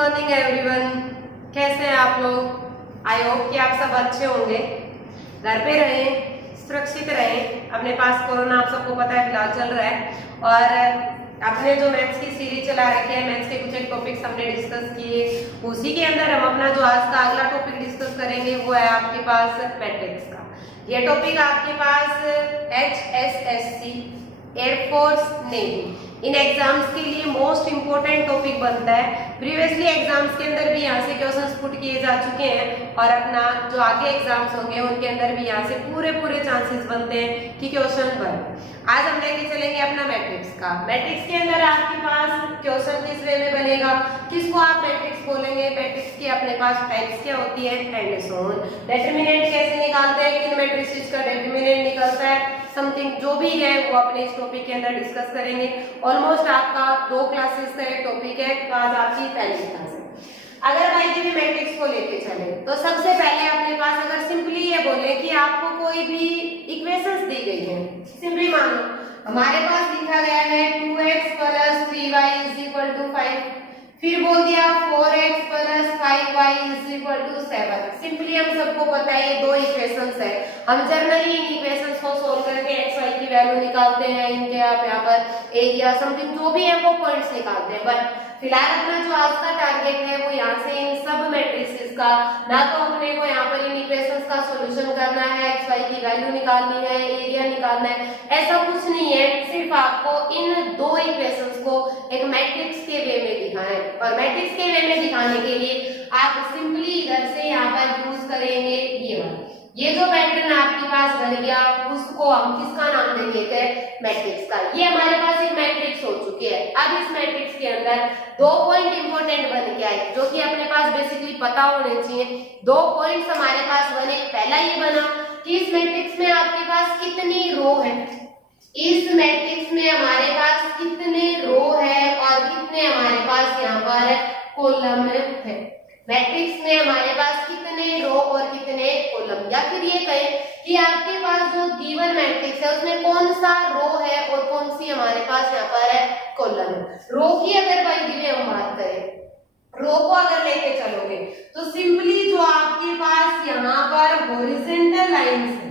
Morning everyone. कैसे हैं आप लोग? आई होप कि आप सब अच्छे होंगे। घर पे रहें, सुरक्षित रहें। अपने पास कोरोना आप सबको पता है फिलहाल चल रहा है और अपने जो मैथ्स की सीरीज चला रखी है, मैथ्स के कुछ एक टॉपिक्स हमने डिस्कस किए, उसी के अंदर हम अपना जो आज का अगला टॉपिक डिस्कस करेंगे वो है आपके पास मैट्रिक्स का। ये टॉपिक आपके पास HSSC एयरफोर्स नेवी इन एग्जाम्स के लिए मोस्ट इंपोर्टेंट टॉपिक बनता है। प्रीवियसली एग्जाम्स के अंदर भी यहाँ से क्वेश्चंस पुट किए जा चुके हैं और अपना जो आगे एग्जाम्स होंगे उनके अंदर भी यहाँ से पूरे चांसेस बनते हैं कि क्वेश्चन बने। आज हम लेके चलेंगे अपना मैट्रिक्स का। मैट्रिक्स के अंदर आपके पास क्वेश्चन किस वे में बनेगा, किसको आप मैट्रिक्स बोलेंगे, मैट्रिक्स की अपने पास टाइप्स क्या होती है एंड सो ऑन। डिटरमिनेंट कैसे निकालते हैं, किन मैट्रिसेस का डिटरमिनेंट निकलता है, समथिंग जो भी है वो अपने इस टॉपिक के अंदर डिस्कस करेंगे। ऑलमोस्ट आपका 2 क्लासेस का एक टॉपिक है, तो आज आपकी पहली क्लास है। अगर भाई जी मैट्रिक्स को लेके चले तो सबसे पहले अपने पास अगर सिंपली ये बोले कि आपको कोई भी इक्वेशंस दी गई है, सिंपली मान लो हमारे पास लिखा गया है 2x + 3y = 5, फिर बोल दिया 4x + 5y = 7। सिंपली हम सबको पता है ये 2 इक्वेशंस है। हम जनरली इन इक्वेशंस को सोल्व करके x y की वैल्यू निकालते हैं, इनके आप यहाँ पर एरिया समथिंग जो भी है वो पॉइंट्स निकालते हैं। बट फिलहाल अपना जो आज का टारगेट है वो यहाँ से इन सब मैट्रिसेस का, ना तो अपने को यहाँ पर इन इक्वेशंस का सॉल्यूशन करना है, x y की वैल्यू निकालनी है, एरिया निकालना है, ऐसा कुछ नहीं है। सिर्फ आपको इन 2 इक्वेशंस को एक मैट्रिक्स के वे में दिखाना है और मैट्रिक्स के वे में दिखाने के लिए आप सिंपली इधर से यहाँ पर यूज करेंगे ये वाला। ये जो पैटर्न आपके पास बन गया उसको हम किसका नाम देंगे थे, मैट्रिक्स का। ये हमारे पास एक मैट्रिक्स हो चुकी है। अब इस मैट्रिक्स के अंदर 2 पॉइंट इंपॉर्टेंट बन के आए जो कि अपने पास बेसिकली पता होने चाहिए। 2 पॉइंट्स हमारे पास बने। पहला ये बना कि इस मैट्रिक्स में आपके पास कितनी रो है, इस मैट्रिक्स में हमारे पास कितने रो है और कितने हमारे पास यहाँ पर कॉलम है। मैट्रिक्स में हमारे पास कितने रो और कितने कॉलम, या फिर ये कहें कि आपके पास जो गिवन मैट्रिक्स है उसमें कौन सा रो है और कौन सी हमारे पास यहाँ पर है कॉलम है। रो की अगर भाई हम बात करें, रो को अगर लेके चलोगे तो सिंपली जो आपके पास यहाँ पर हॉरिजॉन्टल लाइंस है,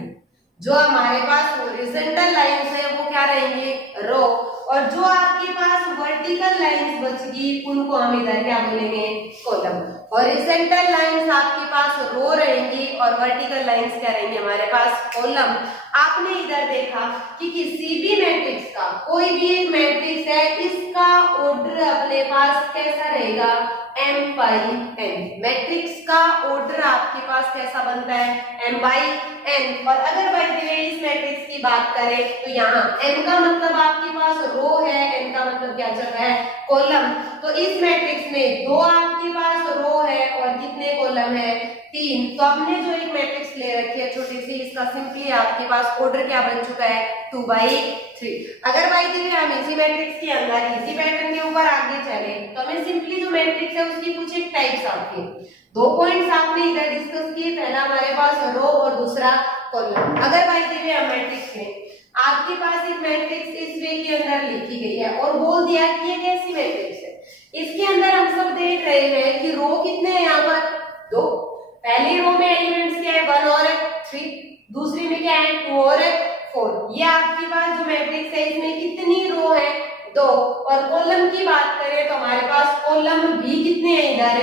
जो हमारे पास हॉरिजॉन्टल लाइंस है वो क्या रहेंगे, रो। और जो आपके पास वर्टिकल लाइंस बचगी उनको हम इधर क्या बोलेंगे, कॉलम। हॉरिजॉन्टल लाइंस आपके पास रो रहेंगी और वर्टिकल लाइंस क्या रहेंगी हमारे पास, कॉलम। आपने इधर देखा कि किसी भी मैट्रिक्स का, कोई भी एक मैट्रिक्स है, इसका ऑर्डर अपने पास कैसा रहेगा, m/n। मैट्रिक्स का ऑर्डर आपके पास कैसा बनता है, m/n। और अगर बाय द वे इस मैट्रिक्स की बात करें तो यहाँ m का मतलब आपके पास रो है, n का मतलब क्या चल रहा है, कॉलम। तो इस मैट्रिक्स में 2 आपके पास रो है और कितने कॉलम है, 3। तो हमने जो एक मैट्रिक्स ले रखी है छोटी सी, इसका सिंपली आपके पास ऑर्डर क्या बन चुका है, 2/3। अगर बाय द वे हम इसी मैट्रिक्स के अंदर इसी पैटर्न के ऊपर आगे चले तो हमें सिंपली जो मैट्रिक्स है उसकी कुछ एक टाइप्स आती है। 2 पॉइंट्स आपने इधर डिस्कस किए, पहला हमारे पास रो और दूसरा कॉलम। अगर बाय द वे हम मैट्रिक्स में आपके पास एक मैट्रिक्स इस वे के अंदर लिखी गई है और बोल दिया कि ये कैसी मैट्रिक्स है, इसके अंदर हम सब देख रहे हैं कि रो कितने हैं यहाँ पर, 2। पहली रो में एलिमेंट्स क्या है, 1 और 3, दूसरी में क्या है, 2 और 4। ये आपके पास जो मैट्रिक्स है इसमें कितनी रो है, 2। और कॉलम की बात करें तो हमारे पास कॉलम भी कितने हैं इधर,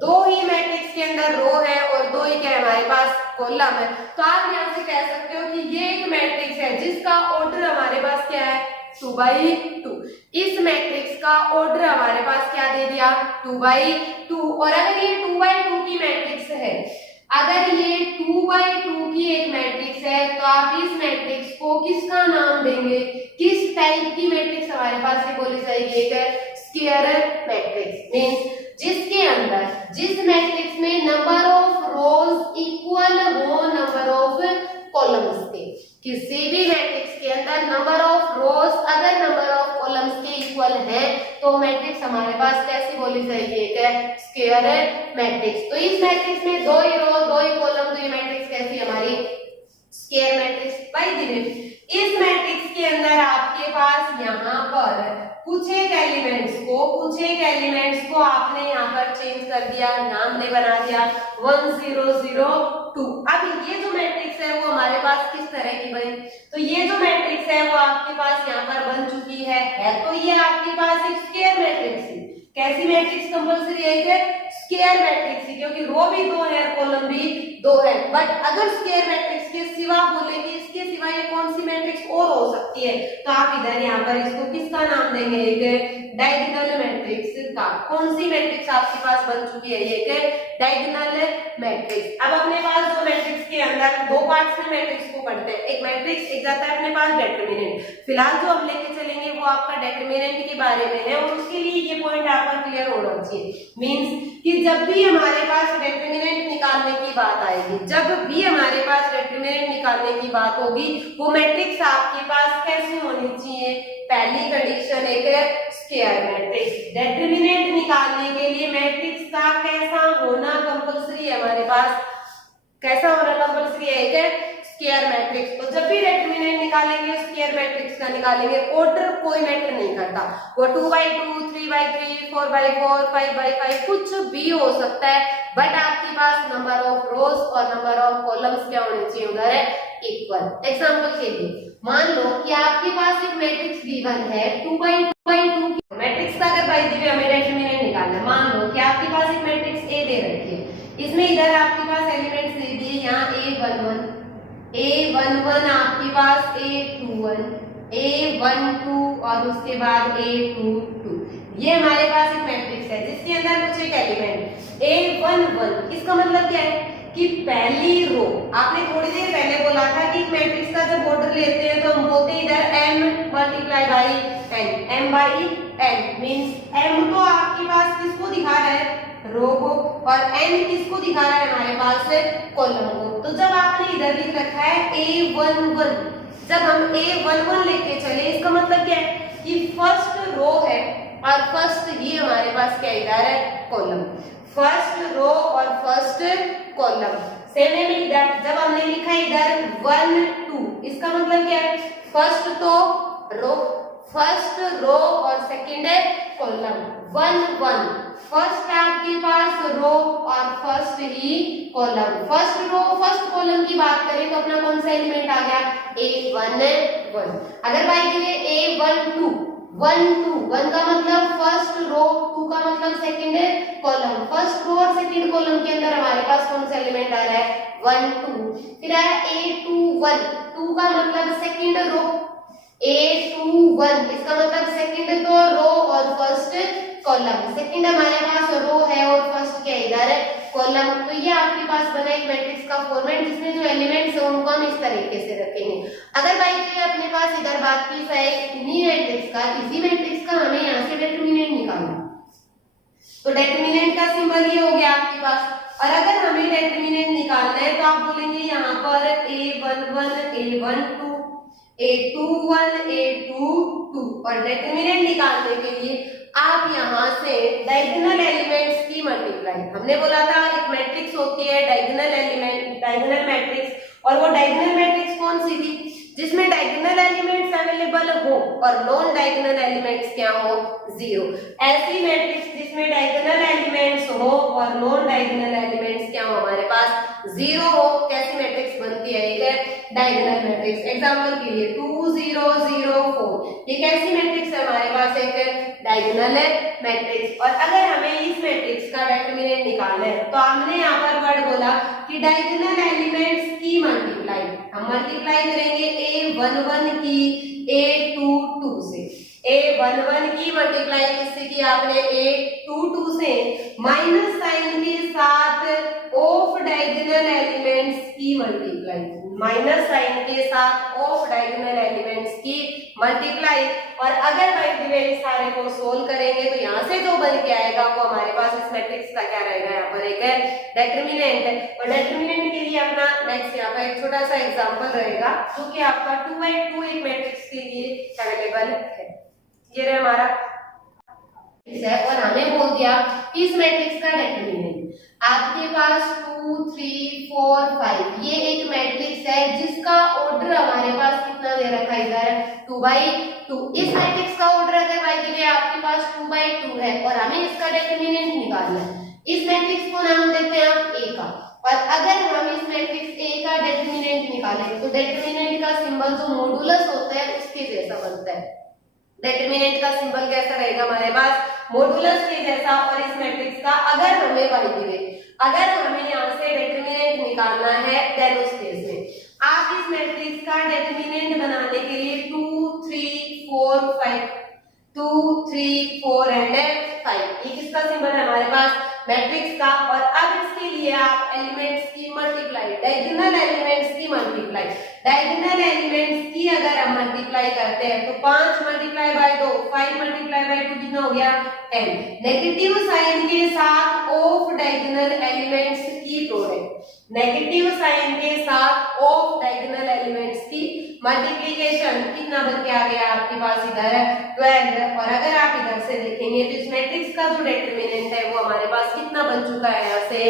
2 ही मैट्रिक्स के अंदर रो है और 2 ही क्या है हमारे पास कॉलम है। तो आप यहाँ से कह सकते हो कि ये एक मैट्रिक्स है जिसका ऑर्डर हमारे पास क्या है, 2/2। इस मैट्रिक्स का ऑर्डर हमारे पास क्या दे दिया, 2/2। और अगर ये 2/2 की मैट्रिक्स है, अगर ये 2/2 की एक मैट्रिक्स है तो आप इस मैट्रिक्स को किसका नाम देंगे, किस टाइप की मैट्रिक्स हमारे पास ये बोली जाएगी, एक स्क्वायर मैट्रिक्स। मींस जिसके अंदर, जिस मैट्रिक्स में नंबर ऑफ रोज इक्वल हो नंबर ऑफ कॉलम्स के। किसी भी मैट्रिक्स के अंदर नंबर ऑफ रोज अगर नंबर ऑफ कॉलम्स के इक्वल है तो मैट्रिक्स हमारे पास कैसी बोली जाएगी, एक स्क्वायर मैट्रिक्स। तो इस मैट्रिक्स में 2 ही रो 2 ही कॉलम, तो ये मैट्रिक्स कैसी हमारी, स्क्वायर मैट्रिक्स। बाय द वे इस मैट्रिक्स के अंदर आपके पास यहाँ पर कुछ एक एलिमेंट्स को आपने यहाँ चेंज कर दिया, यहाँ हमने बना दिया 1002। अब ये जो मैट्रिक्स है वो हमारे पास किस तरह की बनी, तो ये जो मैट्रिक्स है वो आपके पास यहाँ पर बन चुकी है तो ये आपके पास एक स्क्वायर मैट्रिक्स है। कैसी मैट्रिक्स कंपल्सरी है? स्क्वायर मैट्रिक्स, क्योंकि रो भी 2 है, कॉलम भी 2 है। बट अगर स्क्वायर मैट्रिक्स के सिवा बोले कि इसके सिवा ये कौन सी मैट्रिक्स और हो सकती है, तो आप इधर यहाँ पर इसको किसका नाम देंगे? एक डायगोनल मैट्रिक्स का। कौन सी मैट्रिक्स आपके पास बन चुकी है? एक डायगोनल मैट्रिक्स। अब अपने पास दो मैट्रिक्स के अंदर दो पार्ट्स में मैट्रिक्स को पढ़ते हैं। एक मैट्रिक्स एक जाता है अपने पास डिटरमिनेंट। फिलहाल जो हम लेके चलेंगे वो आपका डिटरमिनेंट के बारे में है और उसके लिए ये पॉइंट आपका क्लियर होना चाहिए। मींस कि जब भी हमारे पास डिटरमिनेंट निकालने की बात आएगी, जब भी हमारे पास डिटरमिनेंट निकालने की बात होगी, वो मैट्रिक्स आपके पास कैसी होनी चाहिए? पहली कंडीशन एक स्क्वायर मैट्रिक्स। डिटरमिनेंट निकालने के लिए मैट्रिक्स का कैसा होना कंपल्सरी है? हमारे पास कैसा होना कंपल्सरी है? एक स्क्वायर मैट्रिक्स। तो जब भी डिटरमिनेंट निकालेंगे स्क्वायर मैट्रिक्स का निकालेंगे। ऑर्डर कोई मैटर नहीं करता, वो 2x2, 3x3, 4x4, 5x5 कुछ भी हो सकता है, बट आपके पास नंबर ऑफ रोज और नंबर ऑफ कॉलम्स क्या होने चाहिए? उधर है इक्वल। एग्जांपल के लिए मान लो कि आपके पास एक मैट्रिक्स गिवन है 2x2 मैट्रिक्स का अगर बाय द वे हमें डिटरमिनेंट निकालना है। मान लो कि आपके पास एक मैट्रिक्स ए दे रखी है, इसमें इधर आपके पास एलिमेंट्स दे दिए, यहाँ A11 आपके पास A21, A12 और उसके बाद A22। ये हमारे पास एक मैट्रिक्स है जिसके अंदर कुछ एक एलिमेंट A11। इसका मतलब क्या है कि पहली रो, आपने थोड़ी देर पहले बोला था कि मैट्रिक्स का जब ऑर्डर लेते हैं तो हम बोलते हैं इधर m multiply by n, m by n means m तो आपके पास किसको दिखा रहा है? रो को, और n किसको दिखा रहा है? हमारे पास कॉलम को। तो जब आपने इधर लिख रखा है A11, जब हम A11 लेके चले इसका मतलब क्या है कि फर्स्ट रो है और फर्स्ट ही हमारे पास क्या इधर है? कॉलम। फर्स्ट रो और फर्स्ट कॉलम। सेम है इधर जब हमने लिखा है इधर 1 2, इसका मतलब क्या है? फर्स्ट तो रो, फर्स्ट रो और सेकंड है कॉलम। 1 1 फर्स्ट आपके पास रो और फर्स्ट ही column. First row first column की बात करें तो अपना कौन सा एलिमेंट आ गया? A11। अगर बाई करें A12, 1 2, 1 का मतलब फर्स्ट रो, 2 का मतलब सेकंड कॉलम। फर्स्ट रो और सेकंड कॉलम के अंदर हमारे पास कौन सा एलिमेंट आ रहा है? 1 2। फिर आया A21, 2 का मतलब सेकंड रो, A21 इसका मतलब सेकंड तो रो और फर्स्ट कॉलम। सेकंड हमारे पास रो है और फर्स्ट क्या इधर है? कॉलम। तो ये आपके पास बना एक मैट्रिक्स का फॉर्मेट जिसमें जो एलिमेंट्स है उनको हम इस तरीके से रखेंगे। अगर बाई के अपने पास इधर बात की जाए इन्हीं मैट्रिक्स का, इसी मैट्रिक्स का हमें यहाँ से डिटरमिनेंट निकालना, तो डिटरमिनेंट का सिंबल ये हो गया आपके पास। और अगर हमें डिटरमिनेंट निकालना है तो आप बोलेंगे यहाँ पर A11 A12 A21 A22 और डिटरमिनेंट निकालने के लिए आप यहाँ से डायगोनल एलिमेंट्स की मल्टीप्लाई, हमने बोला था एक मैट्रिक्स होती है डायगोनल एलिमेंट, डायगोनल मैट्रिक्स, और वो डायगोनल मैट्रिक्स कौन सी थी? जिसमें डायगोनल एलिमेंट्स अवेलेबल हो और नॉन डायगोनल एलिमेंट्स क्या हो? 0। ऐसी मैट्रिक्स जिसमें डायगोनल एलिमेंट्स हो और नॉन डायगोनल एलिमेंट्स क्या हो? हमारे पास 0 हो। कैसी मैट्रिक्स बनती है? एक डायगोनल मैट्रिक्स। एग्जांपल के लिए 2 0 0 4, ये कैसी मैट्रिक्स है? हमारे पास एक डायगोनल मैट्रिक्स। और अगर हमें इस मैट्रिक्स का डिटरमिनेंट निकालना है तो हमने यहाँ पर वर्ड बोला कि डायगोनल एलिमेंट्स की मल्टीप्लाई, हम मल्टीप्लाई करेंगे A11 की A22 से। A11 की मल्टीप्लाई किससे की आपने? A22 से। माइनस साइन के साथ ऑफ डायगोनल एलिमेंट्स की मल्टीप्लाई, माइनस साइन के साथ ऑफ डायगोनल एलिमेंट्स की मल्टीप्लाई। और अगर बाय द वे इस सारे को सोल्व करेंगे तो यहाँ से जो बन के आएगा वो हमारे पास इस मैट्रिक्स का क्या रहेगा? यहाँ पर एक डिटरमिनेंट। और डिटरमिनेंट के लिए अपना नेक्स्ट यहाँ पर एक छोटा सा एग्जांपल रहेगा जो कि आपका 2x2 एक मैट्रिक्स के लिए अवेलेबल है। ये रहा हमारा और हमें बोल दिया इस मैट्रिक्स का डिटरमिनेंट आपके पास 2 3 4 5, ये एक मैट्रिक्स है जिसका ऑर्डर हमारे पास कितना दे रखा है? इधर 2/2। इस मैट्रिक्स का ऑर्डर अगर बाय द वे आपके पास 2/2 है और हमें इसका डिटरमिनेंट निकालना है, इस मैट्रिक्स को नाम देते हैं आप ए का। और अगर हम इस मैट्रिक्स ए का डिटरमिनेंट निकालें तो डिटरमिनेंट का सिंबल जो मॉडुलस होता है उसके जैसा बनता है। डिटरमिनेंट का सिंबल कैसा रहेगा हमारे पास, मॉडुलस के जैसा। और इस मैट्रिक्स का अगर हमें वाई दिए, अगर हमें यहाँ से डिटरमिनेंट निकालना है देन उस केस में आप इस मैट्रिक्स का डिटरमिनेंट बनाने के लिए 2 3 4 5 2 3 4 एंड 5 ये किसका सिंबल है हमारे पास, मैट्रिक्स का। और अब इसके लिए आप एलिमेंट्स की मल्टीप्लाई, डायगोनल एलिमेंट्स की मल्टीप्लाई, डायगोनल एलिमेंट्स की अगर हम मल्टीप्लाई करते हैं तो 5 मल्टीप्लाई बाय 2 5 मल्टीप्लाई बाय 2 कितना हो गया 10। नेगेटिव साइन के साथ ऑफ डायगोनल एलिमेंट्स की प्रोडक्ट, नेगेटिव साइन के साथ ऑफ डायगोनल एलिमेंट्स की मल्टीप्लिकेशन कितना बन के आ गया आपके पास इधर 12। और अगर आप इधर से देखेंगे तो इस मैट्रिक्स का जो डिटरमिनेंट है वो हमारे पास कितना बन चुका है यहाँ से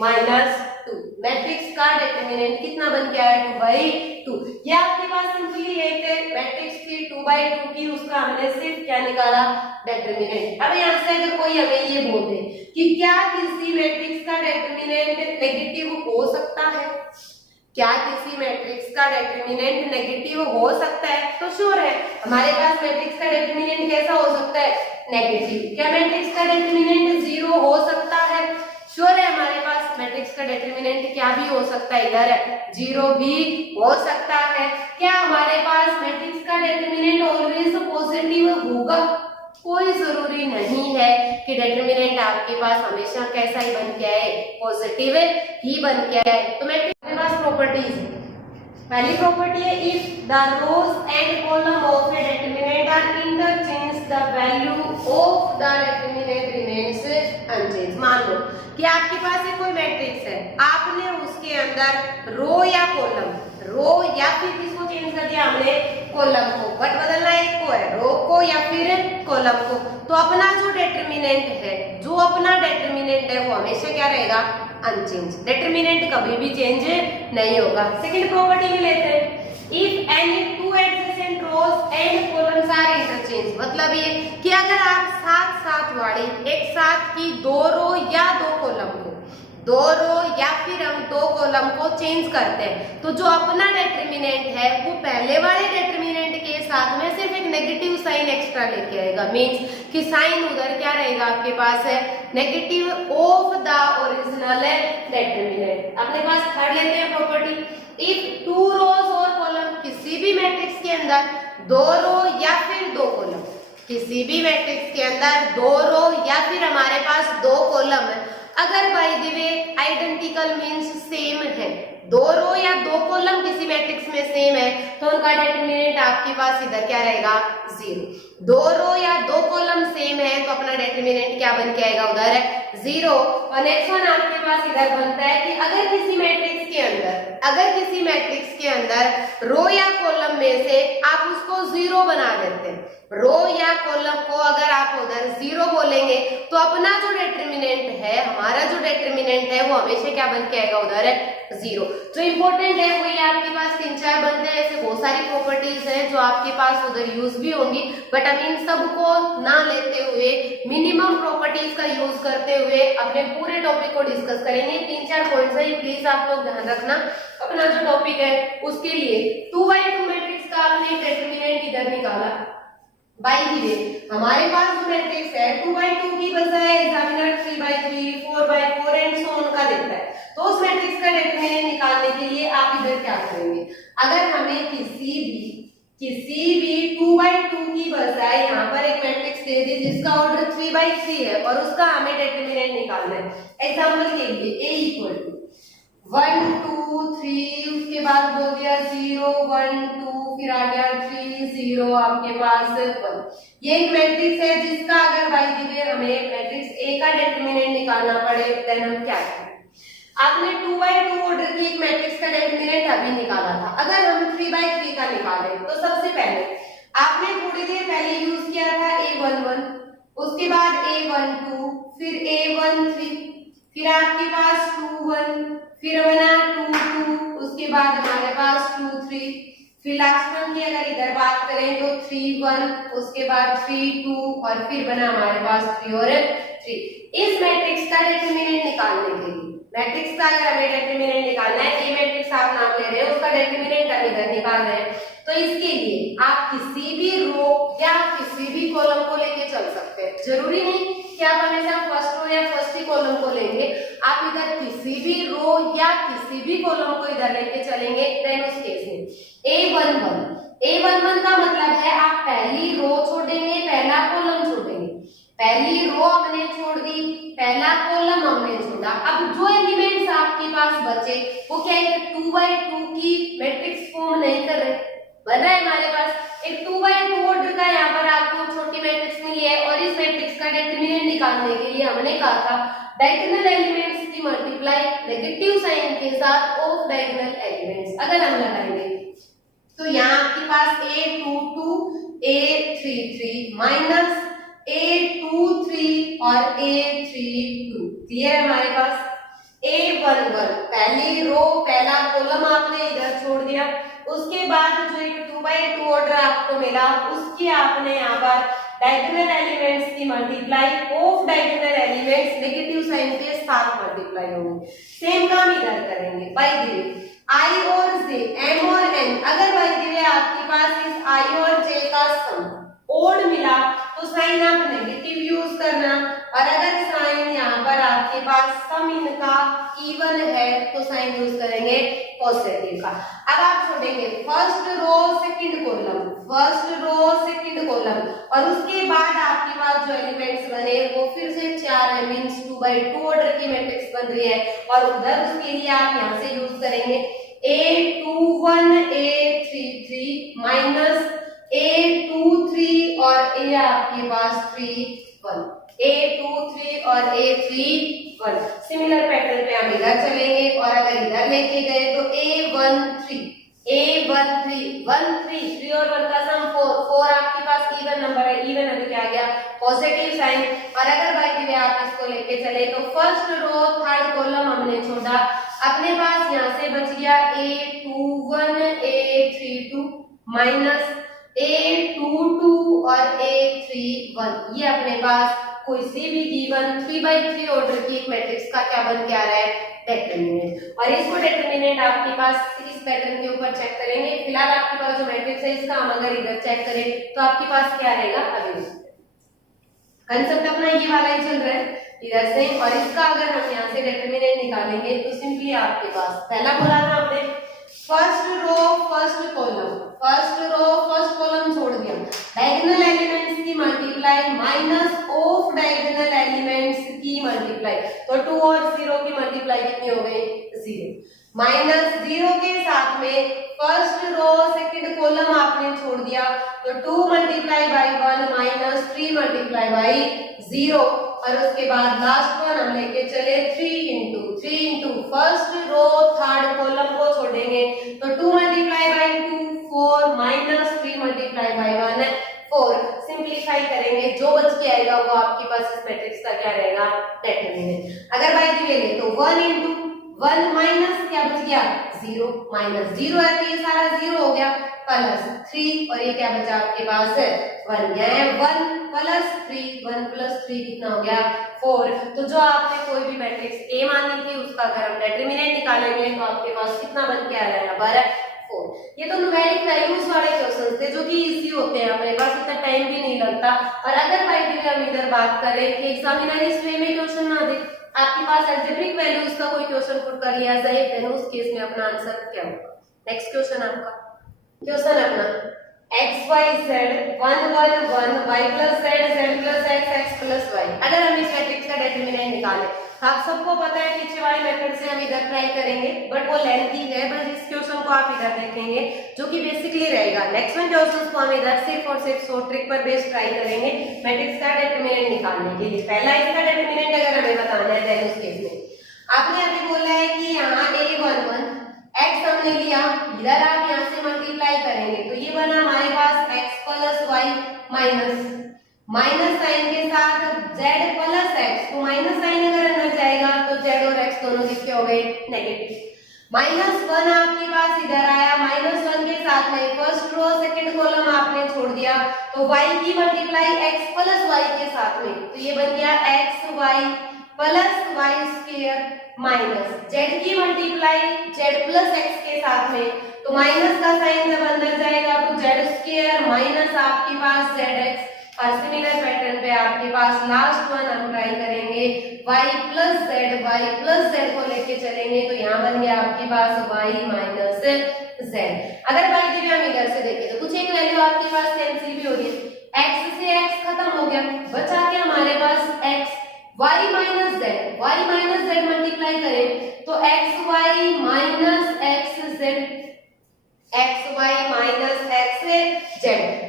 -2। मैट्रिक्स का डिटरमिनेंट कितना बन के आया 2/2। ये आपके पास सिंपली एक मैट्रिक्स की 2/2 की उसका हमने सिर्फ क्या निकाला डिटरमिनेंट। अब यहाँ से अगर कोई हमें ये बोल दे कि क्या किसी मैट्रिक्स का डिटरमिनेंट नेगेटिव हो सकता है, क्या किसी मैट्रिक्स का डिटरमिनेंट नेगेटिव हो सकता है, तो श्योर है हमारे पास मैट्रिक्स का डिटरमिनेंट कैसा हो सकता है नेगेटिव। क्या मैट्रिक्स का डिटरमिनेंट 0 हो सकता है, श्योर है हमारे पास मैट्रिक्स का डिटरमिनेंट क्या भी हो सकता है इधर 0 भी हो सकता है। क्या हमारे पास मैट्रिक्स का डिटरमिनेंट ऑलवेज पॉजिटिव होगा, कोई जरूरी नहीं है कि डिटरमिनेंट आपके पास हमेशा कैसा ही बन के आए, पॉजिटिव ही बन के आए। तो मैट्रिक्स के पास प्रॉपर्टीज है। पहली प्रॉपर्टी है if the rows and column of a determinant are interchange the value of the determinant remains unchange. मान लो कि आपके पास एक कोई मैट्रिक्स है, आपने उसके अंदर रो या कॉलम, रो या फिर किसको चेंज कर दिया हमने कॉलम को, बट बदलना एक को है रो को या फिर कॉलम को। तो अपना जो डिटरमिनेंट है, जो अपना डिटरमिनेंट है वो हमेशा क्या रहेगा अनचेंज, डिटरमिनेंट कभी भी चेंज नहीं होगा। सेकंड प्रॉपर्टी में लेते हैं if any two adjacent rows and columns are interchange. मतलब ये कि अगर आप साथ साथ वाली एक साथ की 2 रो या 2 कॉलम को, 2 रो या फिर हम 2 कॉलम को चेंज करते हैं तो जो अपना डिटरमिनेंट है वो पहले वाले डिटरमिनेंट के साथ में सिर्फ एक नेगेटिव साइन एक्स्ट्रा लेके आएगा। मींस कि साइन उधर क्या रहेगा आपके पास है negative of the original determinant. अपने पास थर्ड लेते हैं प्रॉपर्टी इफ 2 रोज और कॉलम, किसी भी मैट्रिक्स के अंदर 2 रो या फिर 2 कॉलम, किसी भी मैट्रिक्स के अंदर 2 रो या फिर हमारे पास 2 कॉलम है, अगर by the way identical means same है, 2 रो या 2 कॉलम किसी मैट्रिक्स में सेम है तो उनका डिटरमिनेंट आपके पास इधर क्या रहेगा 0। 2 रो या 2 कॉलम सेम है तो अपना डिटरमिनेंट क्या बन के आएगा उधर 0। और नेक्स्ट वन आपके पास इधर बनता है कि अगर किसी मैट्रिक्स के अंदर, अगर किसी मैट्रिक्स के अंदर रो या कॉलम में से आप उसको 0 बना देते हैं, रो या कॉलम को अगर आप उधर 0 बोलेंगे तो अपना जो डिटरमिनेंट है, हमारा जो डिटरमिनेंट है वो हमेशा क्या बन के आएगा उधर 0। जो इंपॉर्टेंट है वो ये आपके पास 3-4 बनते हैं, ऐसे बहुत सारी प्रॉपर्टीज हैं जो आपके पास उधर यूज भी होंगी, बट हम इन सबको ना लेते हुए मिनिमम प्रॉपर्टीज का यूज करते हुए अपने पूरे टॉपिक को डिस्कस करेंगे। 3-4 पॉइंट्स है, प्लीज आप लोग ध्यान रखना। अपना जो टॉपिक है उसके लिए 2/2 मैट्रिक्स का आपने डिटरमिनेंट इधर निकाला। बाय द वे हमारे पास जो मैट्रिक्स है 2/2 की बजाय एग्जामिनर 3/3 4/4 एंड सो ऑन का देता है, तो उस मैट्रिक्स का डिटरमिनेंट निकालने के लिए आप इधर क्या करेंगे, अगर हमें किसी भी 2/2 की बजाय यहाँ पर एक मैट्रिक्स दे दी जिसका ऑर्डर 3/3 है और उसका हमें डिटरमिनेंट निकालना है। एग्जांपल के लिए a = 1 2 3 उसके बाद बोल दिया 0 1 2 फिर आ गया 3 0 आपके पास 1। ये एक मैट्रिक्स है जिसका अगर बाय द वे हमें मैट्रिक्स A का डिटरमिनेंट निकालना पड़े देन हम क्या करें। आपने 2/2 ऑर्डर की एक मैट्रिक्स का डिटरमिनेंट अभी निकाला था, अगर हम 3/3 का निकालें तो सबसे पहले आपने थोड़ी देर पहले यूज किया था A11, उसके बाद A12 फिर A13 फिर आपके पास 21 फिर बना 22 उसके बाद हमारे पास 23 फिर लास्ट वन की अगर इधर बात करें तो 31 उसके बाद 32 और फिर बना हमारे पास 3 और 3। इस मैट्रिक्स का डिटरमिनेंट निकालने के लिए, मैट्रिक्स का अगर हमें डिटरमिनेंट निकालना है, ए मैट्रिक्स आप नाम ले रहे हैं, उसका डिटरमिनेंट हम इधर निकाल रहे हैं, तो इसके लिए आप किसी भी रो या किसी भी कॉलम को लेके चल सकते हैं। जरूरी नहीं कि आप हमेशा फर्स्ट रो या फर्स्ट ही कॉलम को लेंगे, आप इधर किसी भी रो या किसी भी कॉलम को इधर लेके चलेंगे। देन उस केस में A11 का मतलब है आप पहली रो छोड़ेंगे, पहला कॉलम छोड़ेंगे। पहली रो हमने छोड़ दी, पहला कॉलम हमने छोड़ा। अब जो एलिमेंट्स आपके पास बचे वो क्या है, 2x2 की मैट्रिक्स फॉर्म नहीं कर रहे, बन रहा है हमारे पास एक 2x2 ऑर्डर का यहाँ पर आपको छोटी मैट्रिक्स मिली है, और इस मैट्रिक्स का डिटरमिनेंट निकालने के लिए हमने कहा था डायगोनल एलिमेंट्स की मल्टीप्लाई नेगेटिव साइन के साथ ऑफ डायगोनल एलिमेंट्स अगर हम लगाएंगे तो यहाँ आपके पास A22 A33 माइनस A23 और A32 क्लियर है हमारे पास। A11 पहली रो पहला कॉलम आपने इधर छोड़ दिया, उसके बाद जो एक 2x2 ऑर्डर आपको मिला उसकी आपने यहाँ पर डायगोनल एलिमेंट्स की multiply of diagonal elements negative sign के साथ मल्टीप्लाई होंगे। सेम काम इधर करेंगे। बाय द वे I और J, M और N, अगर बाय द वे आपके पास इस I और J का सम ओड मिला तो साइन आप नेगेटिव यूज करना, और अगर साइन यहाँ पर आपके पास सम इनका इवन है तो साइन यूज करेंगे पॉजिटिव का। अब आप छोड़ेंगे first row second column, first row second column, और उसके बाद आपके पास जो एलिमेंट्स बने वो फिर से 4 है, मींस 2x2 ऑर्डर की मैट्रिक्स बन रही है, और उधर उसके लिए आप यहाँ से यूज करेंगे A21 A33 माइनस A23 और A आपके पास 31, A23 और A31। सिमिलर पैटर्न पे हम इधर चलेंगे, और अगर इधर लेके गए तो A13 3 और 1 का सम 4 आपके पास इवन नंबर है, इवन अभी क्या आ गया पॉजिटिव साइन। और अगर बाय द वे आप इसको लेके चले तो फर्स्ट रो थर्ड कॉलम हमने छोड़ा, अपने पास यहाँ से बच गया A21 A32 माइनस A22 और A31। ये अपने पास कोई सी भी गिवन 3x3 ऑर्डर की एक मैट्रिक्स का क्या बन के आ रहा है, डिटरमिनेंट। और इसको डिटरमिनेंट आपके पास इस पैटर्न के ऊपर चेक करेंगे। फिलहाल आपके पास जो मैट्रिक्स है इसका हम अगर इधर चेक करें तो आपके पास क्या रहेगा, अभी कंसेप्ट अपना ये वाला ही चल रहा है इधर से, और इसका अगर हम यहाँ से डिटरमिनेंट निकालेंगे तो सिंपली आपके पास पहला बोला था हमने first row first column, first row first column छोड़ दिया, डायगोनल एलिमेंट्स की multiply minus of diagonal elements की मल्टीप्लाई, तो 2 और 0 की मल्टीप्लाई कितनी हो गई, 0, माइनस 0 के साथ में फर्स्ट रो सेकंड कॉलम आपने छोड़ दिया, तो 2 multiply by 1 minus 3 multiply by 0, और उसके बाद लास्ट वन हम लेके चले 3 into first row third column को छोड़ेंगे तो 2 multiply by 2 4 minus 3 multiply by 1 4। Simplify करेंगे जो बच के आएगा वो आपके पास इस मैट्रिक्स का क्या रहेगा, डिटरमिनेंट। अगर बाई द वे ले तो 1 इंटू 1 माइनस क्या बच गया 0, माइनस 0 है तो ये सारा 0 हो गया, प्लस 3 और ये क्या बचा आपके पास 1, यानी 1 प्लस 3 1 प्लस 3 कितना हो गया 4। तो जो आपने कोई भी मैट्रिक्स A मानी थी उसका अगर हम डिटरमिनेंट निकालेंगे तो आपके पास कितना बन के आ जाएगा 4। ये तो न्यूमेरिक वैल्यूज वाले क्वेश्चन थे जो कि इजी होते हैं, अपने पास इतना टाइम भी नहीं लगता। और अगर बाय द वे हम इधर बात करें कि एग्जामिनर इस वे में क्वेश्चन ना दे, आपके पास अलजेब्रिक वैल्यूज का कोई क्वेश्चन पुट कर लिया जाए देन उस केस में अपना आंसर क्या होगा। नेक्स्ट क्वेश्चन आपका क्वेश्चन अपना x y z 1 1 1 y plus z z plus x x plus y। अगर हम इस मैट्रिक्स का डिटरमिनेंट निकालें तो आप सबको पता है पीछे वाले मेथड से हम इधर ट्राई करेंगे, बट वो लेंथी है, बस इस क्वेश्चन को आप इधर देखेंगे जो कि बेसिकली रहेगा। नेक्स्ट में क्वेश्चंस को हम इधर सिर्फ और सिर्फ शॉर्ट ट्रिक पर बेस्ड ट्राई करेंगे मैट्रिक्स का डिटरमिनेंट निकालने के लिए। पहला इसका डिटरमिनेंट अगर हमें बताना है देन उस केस में आपने अभी बोला है कि यहाँ a11 x हमने लिया, इधर आप यहाँ से मल्टीप्लाई करेंगे तो ये बना हमारे पास x plus y minus sign के साथ z प्लस x, तो माइनस साइन अगर अंदर जाएगा तो z और x दोनों किसके हो गए नेगेटिव। -1 आपके पास इधर आया, -1 के साथ में फर्स्ट रो सेकंड कॉलम आपने छोड़ दिया, तो y की मल्टीप्लाई x प्लस y के साथ में, तो ये बन गया xy plus y square minus z की मल्टीप्लाई z प्लस x के साथ में, तो माइनस का साइन जब अंदर जाएगा तो z स्क्वायर माइनस आपके पास zx, और सिमिलर पैटर्न पे आपके पास लास्ट वन हम ट्राई करेंगे y प्लस z को लेके चलेंगे, तो यहाँ बन गया आपके पास y माइनस z। अगर बाई द वे हम इधर से देखें तो कुछ एक वैल्यू आपके पास कैंसिल भी हो रही है, x से x खत्म हो गया, बचा के हमारे पास x, y minus z multiply करें तो xy माइनस xz,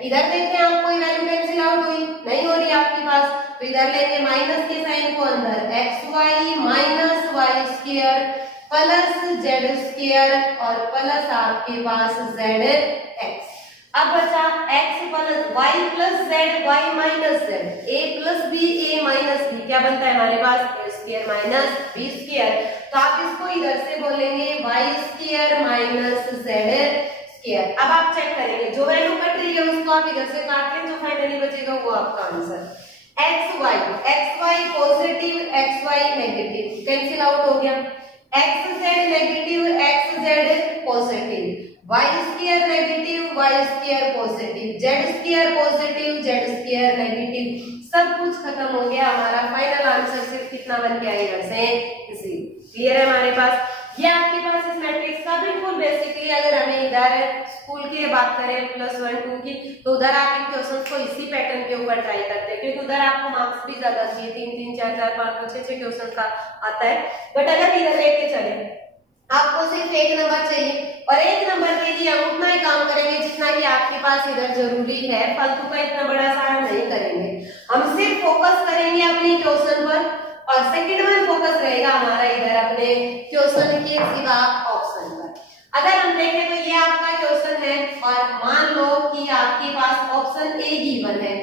इधर देखते हैं आप कोई वैल्यू कैंसिल आउट हुई नहीं हो रही आपके पास, तो इधर लेंगे माइनस के साइन को अंदर, xy minus y square plus z square और प्लस आपके पास zx। अब बचा x plus y plus z, y minus z, a plus b, a minus b, क्या बनता है हमारे पास a square minus b square, तो आप इसको इधर से बोलेंगे y square minus z square. अब आप चेक करेंगे जो वैल्यू कट रही है उसको आप इधर से काट लें, जो फाइनली बचेगा वो आपका answer, xy positive xy negative cancel out हो गया, xz negative xz positive, y square negative y square positive, z square positive z square negative, सब कुछ खत्म हो गया, हमारा फाइनल आंसर सिर्फ कितना बन के आएगा से 0। क्लियर है हमारे पास, ये आपके पास इस मैट्रिक्स का बिल्कुल बेसिकली, अगर हमें इधर स्कूल की बात करें +1 2 की, तो उधर आप इन क्वेश्चंस को इसी पैटर्न के ऊपर ट्राई करते हैं, क्योंकि उधर आपको मार्क्स भी ज्यादा चाहिए, 3 3 4 4 5 6 6 क्वेश्चन का आता है, बट अगर इधर लेके चले आपको सिर्फ 1 नंबर चाहिए, और 1 नंबर के लिए हम उतना ही काम करेंगे जितना कि आपके पास इधर जरूरी है, फालतू का इतना बड़ा सारा नहीं करेंगे, हम सिर्फ फोकस करेंगे अपने क्वेश्चन पर, और सेकंड वन फोकस रहेगा हमारा इधर अपने क्वेश्चन के सिवा ऑप्शन पर। अगर हम देखें तो ये आपका क्वेश्चन है, और मान लो कि आपके पास ऑप्शन ए गिवन है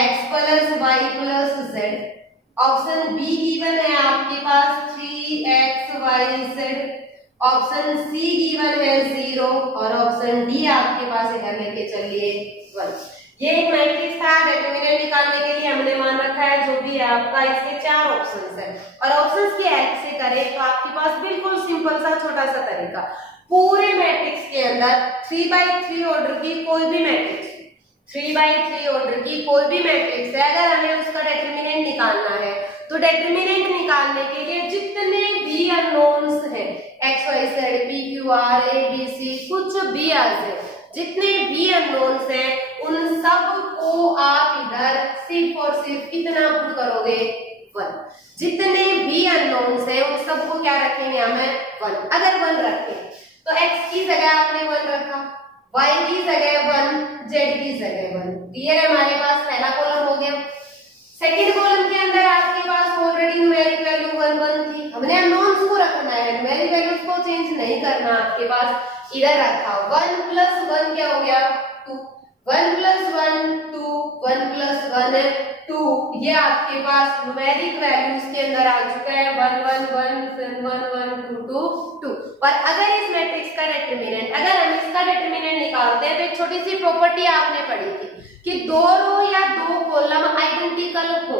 x plus y plus z, option be given है आपके पास 3xyz, ऑप्शन सी गिवन है 0, और ऑप्शन डी आपके पास इधर लेके चलिए 1। ये एक मैट्रिक्स था, डिटरमिनेंट निकालने के लिए हमने मान रखा है जो भी है आपका, इसके 4 ऑप्शंस है, और ऑप्शंस की हेल्प से करें तो आपके पास बिल्कुल सिंपल सा छोटा सा तरीका, पूरे मैट्रिक्स के अंदर 3/3 ऑर्डर की कोई भी मैट्रिक्स, 3/3 ऑर्डर की कोई भी मैट्रिक्स है, अगर हमें उसका डिटरमिनेंट निकालना है, तो डिटरमिनेंट निकालने के लिए जितने भी अननोन्स हैं x y z p q r a b c, कुछ भी आ जाए, जितने भी अननोन्स हैं उन सब को आप इधर सिर्फ और सिर्फ कितना पुट करोगे 1, जितने भी अननोन्स हैं उन सब को क्या रखेंगे हमें 1। अगर 1 रखें तो x की जगह आपने 1 रखा, y की जगह 1, z की जगह 1, क्लियर है हमारे पास पहला कॉलम हो गया। सेकंड कॉलम के अंदर आपके पास ऑलरेडी न्यूमेरिक वैल्यू 1 1 थी, हमने अननोन्स को रखना है, न्यूमेरिक वैल्यूज को चेंज नहीं करना, आपके पास इधर रखा 1 + 1 क्या हो गया 2, 1 + 1 2, 1 + 1 2, ये आपके पास न्यूमेरिक वैल्यूज के अंदर आ चुका है 1 1 1 1 1 2 2 2। और अगर इस मैट्रिक्स का डिटरमिनेंट, अगर हम इसका डिटरमिनेंट निकालते हैं तो एक छोटी सी प्रॉपर्टी आपने पढ़ी थी कि 2 रो या 2 कॉलम आइडेंटिकल हो,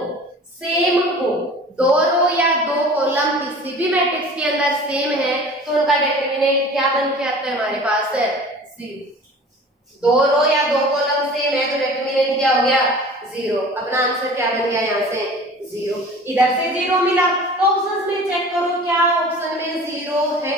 सेम हो, 2 रो या 2 कॉलम किसी भी मैट्रिक्स के अंदर सेम है तो उनका डिटरमिनेंट क्या बन के आता है हमारे पास है 0। 2 रो या 2 कॉलम सेम है तो डिटरमिनेंट क्या हो गया 0, अपना आंसर क्या बन गया यहाँ से 0, इधर से 0 मिला, तो ऑप्शंस में चेक करो क्या ऑप्शन में 0 है,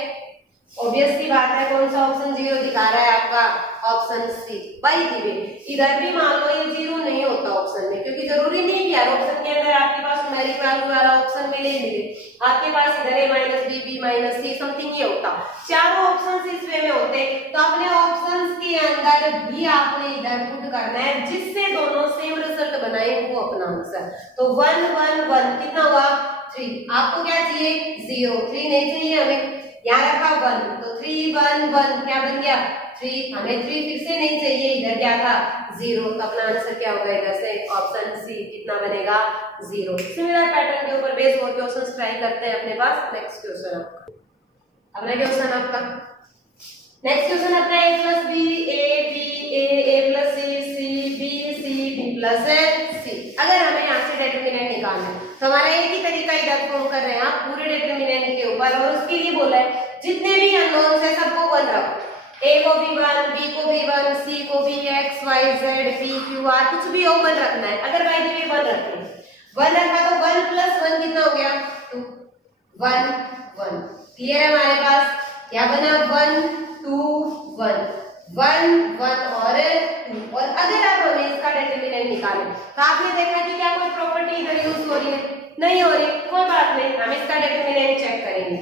ऑब्वियस सी बात है, कौन सा ऑप्शन 0 दिखा रहा है आपका option C. By the way इधर भी मान लो ये 0 नहीं होता ऑप्शन में, क्योंकि जरूरी नहीं कि हर ऑप्शन के अंदर आपके पास न्यूमेरिक वैल्यू वाला ऑप्शन मिले ही मिले, आपके पास इधर a - b b - c something ये होता, चारों ऑप्शंस इस वे में होते, तो अपने ऑप्शंस के अंदर भी आपने इधर पुट करना है जिससे दोनों सेम रिजल्ट बनाए वो अपना आंसर। तो 1 1 1 कितना हुआ 3, आपको क्या चाहिए 0, 3 नहीं चाहिए हमें, यहाँ रखा 1 तो 3 1 1 क्या बन गया 3, हमें 3 फिर से नहीं चाहिए, इधर क्या था 0, तो अपना आंसर क्या होगा इधर से ऑप्शन सी कितना बनेगा 0। सिमिलर पैटर्न के ऊपर बेस्ड और क्वेश्चंस ट्राई करते हैं अपने पास। नेक्स्ट क्वेश्चन आपका, अपना क्वेश्चन आपका नेक्स्ट क्वेश्चन अपना a plus B A plus C B plus C. अगर हमें यहाँ से डिटरमिनेंट निकालना है तो हमारा एक ही तरीका इधर फॉर्म कर रहे हैं आप पूरे डिटरमिनेंट के ऊपर, और उसके लिए बोला है जितने भी अननोन्स है सबको 1 रखो। ए को भी 1, बी को भी 1, सी को भी x y z p q r कुछ भी हो 1 रखना है। अगर बाई द वे 1 रखें 1 रखा तो 1 प्लस 1 कितना हो गया 2, 1 1 क्लियर है हमारे पास। क्या बना 1 2 1 1 1 और 2। और अगर आप हमें इसका डिटरमिनेंट निकालें तो आपने देखा कि क्या कोई प्रॉपर्टी इधर यूज हो रही है, नहीं हो रही, कोई बात नहीं, हम इसका डिटरमिनेंट चेक करेंगे।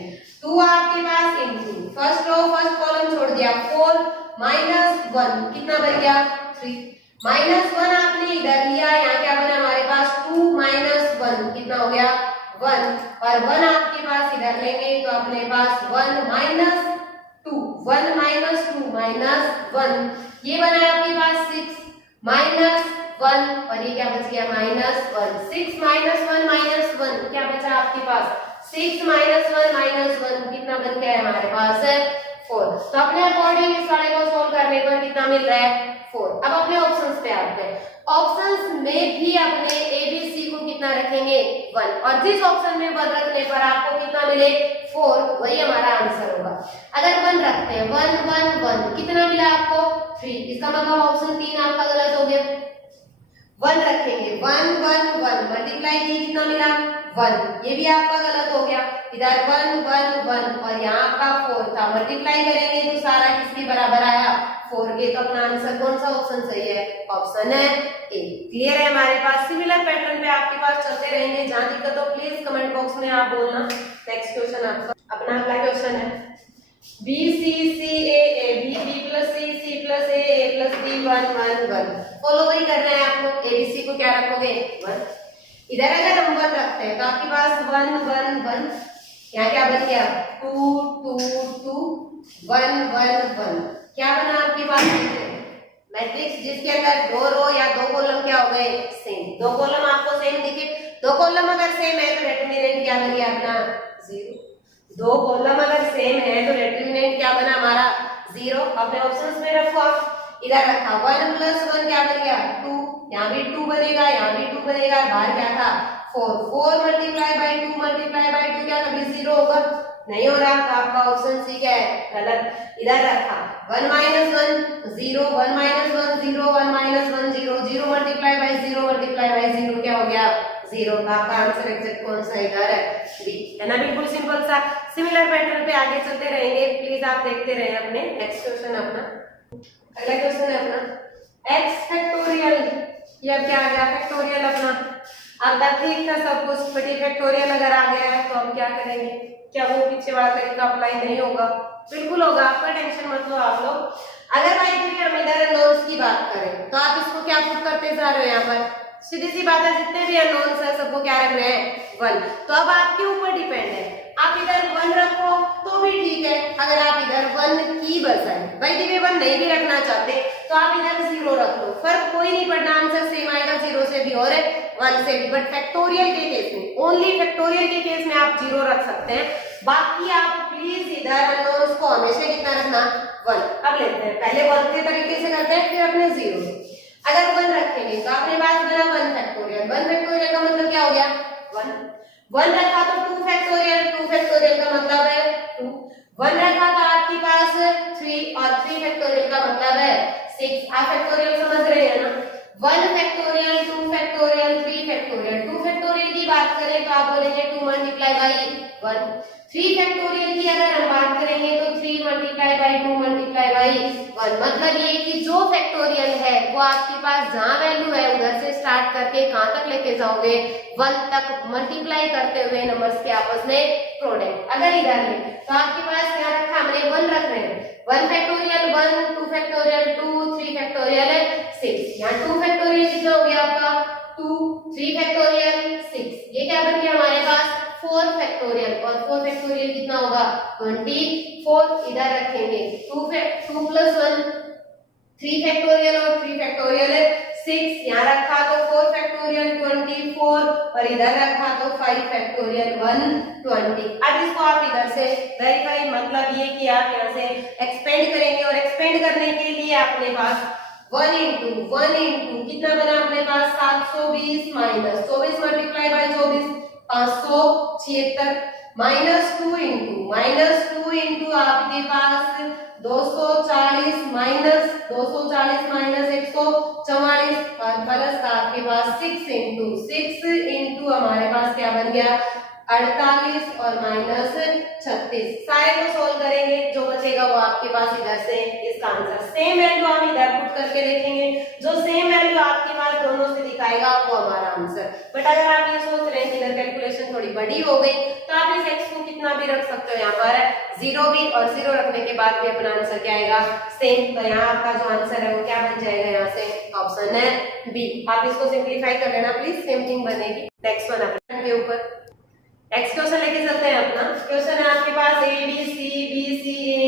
2 आपके पास into first row first column छोड़ दिया 4 माइनस 1 कितना बन गया 3, माइनस 1 आपने इधर लिया, यहाँ क्या बना हमारे पास 2 माइनस 1 कितना हो गया 1, और 1 आपके पास इधर लेंगे तो अपने पास 1 माइनस 2 1 माइनस 2 माइनस 1, ये बना आपके पास 6 माइनस 1, और ये क्या बच गया माइनस 1, 6 माइनस 1 माइनस 1 क्या बचा आपके पास 6 माइनस 1 माइनस 1 कितना बन गया है हमारे पास 4। तो अपने अकॉर्डिंग इस वाले को सोल्व करने पर कितना मिल रहा है 4। अब अपने ऑप्शंस पे आते हैं। ऑप्शंस में भी अपने ए बी सी को कितना रखेंगे 1, और जिस ऑप्शन में 1 रखने पर आपको कितना मिले 4 वही हमारा आंसर होगा। अगर 1 रखते हैं 1 1 1 कितना मिला आपको 3, इसका मतलब ऑप्शन 3 आपका गलत हो गया। 1 रखेंगे 1 1 1 मल्टीप्लाई कितना मिला 1, ये भी आपका गलत हो गया। इधर 1 1 1 और यहाँ आपका 4 था, मल्टीप्लाई करेंगे तो सारा किसके बराबर आया 4 के, तो अपना आंसर कौन सा ऑप्शन सही है ऑप्शन है ए। क्लियर है हमारे पास। सिमिलर पैटर्न पे आपके पास चलते रहेंगे, जहां दिक्कत हो प्लीज कमेंट बॉक्स में आप बोलना। नेक्स्ट क्वेश्चन आपका अपना अगला क्वेश्चन है B C C A B plus C plus A plus B 1 1 1। Follow वही कर रहे हैं आप लोग, ए बी सी को क्या रखोगे 1। इधर अगर हम 1 रखते हैं तो आपके पास 1 1 1, यहाँ क्या बन गया 2 2 2 1 1 1, क्या बना आपके पास मैट्रिक्स जिसके अंदर 2 रो या 2 कॉलम क्या हो गए सेम। 2 कॉलम आपको सेम दिखे, 2 कॉलम अगर सेम है तो डिटरमिनेंट क्या बन गया अपना 0। 2 कॉलम अगर सेम है तो डिटरमिनेंट क्या बना हमारा 0। अपने ऑप्शंस में रखो आप, इधर रखा 1 प्लस 1 क्या बन गया 2, यहाँ भी 2 बनेगा, यहाँ भी 2 बनेगा, बाहर क्या था 4 4 मल्टीप्लाई बाई 2 क्या कभी 0 होगा नहीं हो रहा, तो आपका ऑप्शन सी क्या है गलत। इधर रखा 1 minus 1 0 1 minus 1 0 1 minus 1 0 0 multiply by 0 क्या हो गया 0, का आपका आंसर एग्जैक्ट कौन सा इधर है बी, है ना। बिल्कुल सिंपल सा। सिमिलर पैटर्न पे आगे चलते रहेंगे, प्लीज आप देखते रहें अपने नेक्स्ट क्वेश्चन अपना। अगला क्वेश्चन है अपना x फैक्टोरियल, ये अब क्या आ गया फैक्टोरियल अपना। अब तक ठीक था सब कुछ, बट ये फैक्टोरियल अगर आ गया है तो हम क्या करेंगे, क्या वो पीछे वाला तरीका अप्लाई नहीं होगा, बिल्कुल होगा, आपका टेंशन मत लो आप लोग। अगर भाई हम इधर अननोन्स की बात करें तो आप इसको क्या पुट करते जा रहे हो, यहाँ पर सीधी सी बात है जितने भी अननोन्स है सबको क्या रख रहे हैं 1। तो अब आपके ऊपर डिपेंड है, आप इधर 1 रखो तो भी ठीक है, अगर आप इधर 1 की बजाय भाई दी 1 नहीं भी रखना चाहते तो आप इधर 0 रख लो, फर्क कोई नहीं पड़ना, आंसर सेम आएगा 0 से भी और 1 से भी। बट फैक्टोरियल के केस में, ओनली फैक्टोरियल के केस में आप 0 रख सकते हैं, बाकी आप प्लीज इधर अननोन्स को हमेशा कितना रखना 1। अब लेते हैं पहले 1 के तरीके से करते हैं, फिर अपने 0। अगर 1 रखेंगे तो आपने बात बना 1 फैक्टोरियल, 1 फैक्टोरियल का मतलब क्या हो गया 1 1 रखा तो 2 फैक्टोरियल, 2 फैक्टोरियल का मतलब है 2 1 रखा तो आपके पास 3 और 3 फैक्टोरियल का मतलब है 6। आप फैक्टोरियल समझ रहे हैं ना, 1 फैक्टोरियल 2 फैक्टोरियल 3 फैक्टोरियल। 2 फैक्टोरियल की बात करें तो आप बोलेंगे 2 मल्टीप्लाई बाई 1। 3 फैक्टोरियल की अगर हम बात करेंगे तो 3 मल्टीप्लाई बाई 2 मल्टीप्लाई बाई 1। मतलब ये कि जो फैक्टोरियल है वो आपके पास जहां वैल्यू है उधर से स्टार्ट करके कहां तक लेके जाओगे 1 तक, मल्टीप्लाई करते हुए नंबर्स के आपस में प्रोडक्ट। अगर इधर में तो आपके पास क्या रखा हमने 1 रख रहे हैं, 1 फैक्टोरियल 1 2 फैक्टोरियल 2 3 फैक्टोरियल 6। यहाँ 2 फैक्टोरियल कितना हो गया आपका 2 3 फैक्टोरियल 6, ये क्या बन गया हमारे पास 4 फैक्टोरियल, और 4 फैक्टोरियल कितना होगा 24। इधर रखेंगे 2 प्लस 1 3 फैक्टोरियल और 3 फैक्टोरियल 6, यहाँ रखा तो 4 फैक्टोरियल 24 और इधर रखा तो 5 फैक्टोरियल 120। अब इसको आप इधर से वेरीफाई, मतलब ये कि आप यहाँ से एक्सपेंड करेंगे और एक्सपेंड करने के लिए अपने पास 1 इंटू कितना बना अपने पास 720 माइनस 24 मल्टीप्लाई बाय 24 576 -2 इंटू आपके पास 240 माइनस 144 और प्लस का आपके पास 6 इंटू हमारे पास क्या बन गया 48 और माइनस 36। सारे को सोल्व करेंगे, जो बचेगा वो आपके पास इधर से इसका आंसर। सेम वैल्यू हम इधर पुट करके देखेंगे, जो सेम वैल्यू आपके पास दोनों से दिखाएगा वो हमारा आंसर। बट अगर आप ये सोच रहे हैं कि इधर कैलकुलेशन थोड़ी बड़ी हो गई तो आप इस x को कितना भी रख सकते हो, यहाँ पर 0 भी, और 0 रखने के बाद भी अपना आंसर क्या आएगा सेम। तो यहाँ आपका जो आंसर है वो क्या बन जाएगा, यहाँ से ऑप्शन है बी। आप इसको सिंप्लीफाई कर लेना प्लीज, सेम थिंग बनेगी। नेक्स्ट वन अपने के ऊपर नेक्स्ट क्वेश्चन लेके चलते हैं। अपना क्वेश्चन है आपके पास A B C A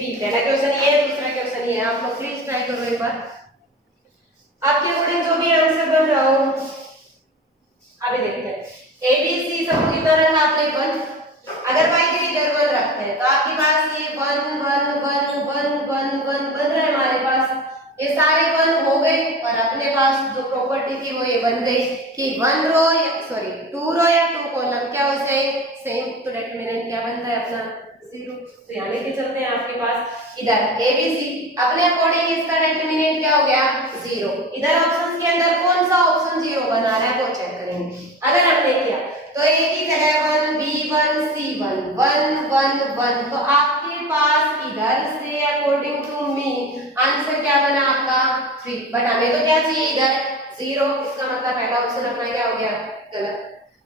B. पहला क्वेश्चन ये है, दूसरा क्वेश्चन ये है। आप लोग प्लीज ट्राई करो एक बार, आपके अकॉर्डिंग जो भी आंसर बन रहा हो। अभी देखते हैं ए बी सी सबको कितना रखा आपने 1। अगर बाई के इधर 1 रखते हैं तो आपके पास ये 1 बन रहा है हमारे पास। ये सारे 1 हो गए और अपने पास जो प्रॉपर्टी थी वो ये बन गई कि 1 रो या 2 रो या 2 कॉलम क्या हो जाए सेम। तो डिटरमिनेंट क्या बनता है अपना 0। तो यहाँ लेके चलते हैं आपके पास इधर ए बी सी, अपने अकॉर्डिंग इसका डिटरमिनेंट क्या हो गया 0। इधर ऑप्शंस के अंदर कौन सा ऑप्शन 0 बना रहा है वो चेक करेंगे। अगर हमने किया तो ए की जगह 1 B1 C1 1 तो आपके पास इधर से अकॉर्डिंग टू मी आंसर क्या बना आपका 3। बट हमें तो क्या चाहिए इधर 0, इसका मतलब पहला ऑप्शन अपना क्या हो गया गलत।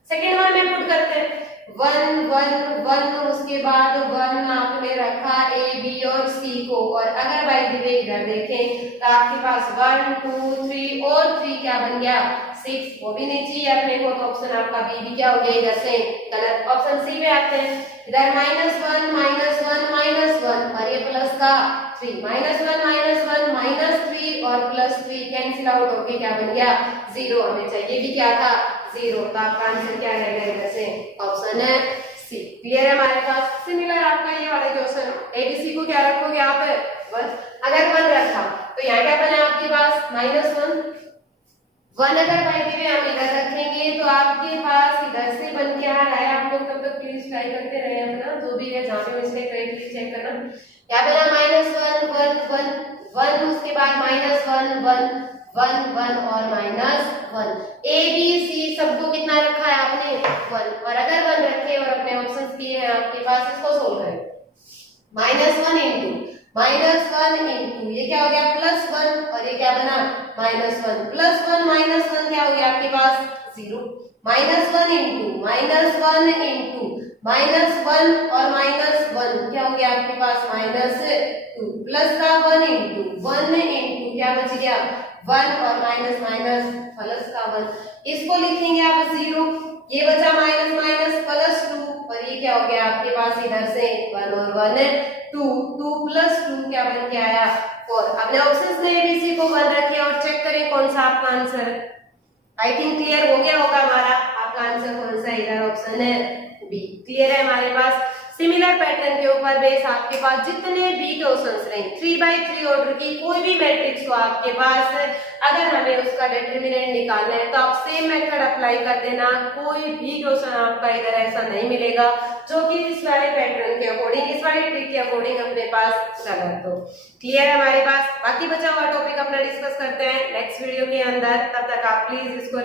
सेकंड वन में पुट करते हैं 1 उसके बाद 1 आपने रखा ए बी और सी को, और अगर बाई द वे इधर देखें तो आपके पास 1 2 3 और 3 क्या बन गया 6, वो भी नहीं चाहिए अपने को। तो ऑप्शन आपका बी भी क्या हो गया इधर से गलत। ऑप्शन सी पे आते हैं, इधर -1 और ये प्लस का 3 -1 -3 और +3 कैंसिल आउट होके क्या बन गया 0। हमें चाहिए भी क्या था 0। तो आपका आंसर क्या रहेगा इधर से ऑप्शन है सी। क्लियर है हमारे पास। सिमिलर आपका ये वाले क्वेश्चन एबीसी को क्या रखोगे आप 1। अगर 1 रखा तो यहाँ क्या बना आपके पास -1 अगर बाई द वे हम इधर रखेंगे तो आपके पास इधर से बन क्या रहा है। आप लोग तब तक प्लीज ट्राई करते रहे अपना, जो भी है जहाँ पे मिस्टेक रही प्लीज चेक करना। यहाँ बना -1 उसके बाद -1 और -1। ए बी सी सबको कितना रखा है आपने 1, और अगर 1 रखे और अपने ऑप्शंस किए हैं आपके पास, इसको सोल्व करें। -1 इंटू ये क्या हो गया +1 और ये क्या बना -1 +1 क्या हो गया आपके पास 0। -1 इंटू -1 और -1 क्या हो गया आपके पास -2 प्लस का 1 इंटू क्या बच गया 1 और माइनस प्लस का 1। इसको लिखेंगे आप 0, ये बचा -+2 और ये क्या हो गया आपके पास इधर से 1 और 1 2 + 2 क्या बन के आया 4। अपने ऑप्शंस में एबीसी को 1 रखें और चेक करें कौन सा आपका आंसर। आई थिंक क्लियर हो गया होगा हमारा। आपका आंसर कौन सा इधर ऑप्शन है बी। क्लियर है हमारे पास। सिमिलर पैटर्न के ऊपर बेस आपके पास जितने भी क्वेश्चंस रहे 3x3 ऑर्डर की कोई भी मैट्रिक्स हो आपके पास, अगर हमें उसका डिटरमिनेंट निकालना है तो आप सेम मेथड अप्लाई कर देना। कोई भी क्वेश्चन आपका इधर ऐसा नहीं मिलेगा जो कि इस वाले पैटर्न के अकॉर्डिंग, इस वाले ट्रिक के अकॉर्डिंग अपने पास गलत हो। क्लियर है हमारे पास। बाकी बचा हुआ टॉपिक अपना डिस्कस करते हैं नेक्स्ट वीडियो के अंदर। तब तक आप प्लीज इसको